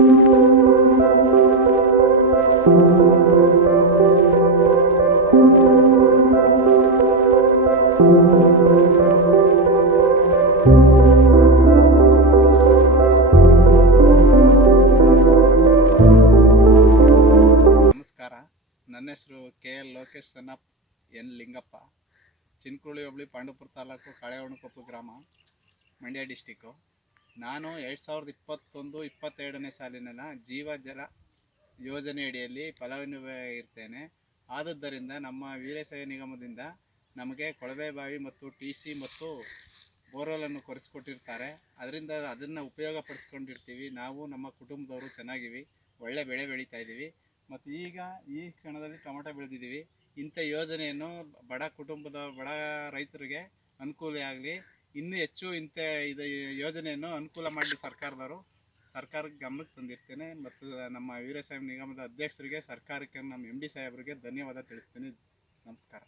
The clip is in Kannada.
ನಮಸ್ಕಾರ. ನನ್ನ ಹೆಸರು KL ಲೋಕೇಶ್ ಸನ್ನಪ್ ಎನ್ ಲಿಂಗಪ್ಪ. ಚಿನ್ಕುಳಿ ಹೋಬಳಿ, ಪಾಂಡವಪುರ ತಾಲೂಕು, ಕಾಳೆಹೊಣಕೊಪ್ಪ ಗ್ರಾಮ, ಮಂಡ್ಯ ಡಿಸ್ಟಿಕ್ಕು. ನಾನು 2021-22ನೇ ಸಾಲಿನ ಜೀವ ಜಲ ಯೋಜನೆ ಅಡಿಯಲ್ಲಿ ಫಲಾನುಭವಿಯಾಗಿರ್ತೇನೆ. ಆದುದರಿಂದ ನಮ್ಮ ವೀರಶೈವ ನಿಗಮದಿಂದ ನಮಗೆ ಕೊಳವೆ ಬಾವಿ ಮತ್ತು TC ಮತ್ತು ಬೋರ್ವೆಲನ್ನು ಕೊರೆಸಿಕೊಟ್ಟಿರ್ತಾರೆ. ಅದನ್ನು ಉಪಯೋಗ ಪಡಿಸ್ಕೊಂಡಿರ್ತೀವಿ. ನಾವು ನಮ್ಮ ಕುಟುಂಬದವರು ಚೆನ್ನಾಗಿವಿ, ಒಳ್ಳೆ ಬೆಳೆ ಬೆಳೀತಾ ಇದ್ದೀವಿ. ಮತ್ತು ಈಗ ಈ ಕ್ಷಣದಲ್ಲಿ ಟೊಮೆಟೊ ಬೆಳೆದಿದ್ದೀವಿ. ಇಂಥ ಯೋಜನೆಯನ್ನು ಬಡ ರೈತರಿಗೆ ಅನುಕೂಲ ಆಗಲಿ, ಇನ್ನೂ ಹೆಚ್ಚು ಇದು ಯೋಜನೆಯನ್ನು ಅನುಕೂಲ ಮಾಡಲಿ ಸರ್ಕಾರಕ್ಕೆ ಗಮನಕ್ಕೆ ತಂದಿರ್ತೇನೆ. ಮತ್ತು ನಮ್ಮ ವೀರಶೈವ ನಿಗಮದ ಅಧ್ಯಕ್ಷರಿಗೆ, ಸರ್ಕಾರಕ್ಕೆ, ನಮ್ಮ MD ಸಾಹೇಬರಿಗೆ ಧನ್ಯವಾದ ತಿಳಿಸ್ತೇನೆ. ನಮಸ್ಕಾರ.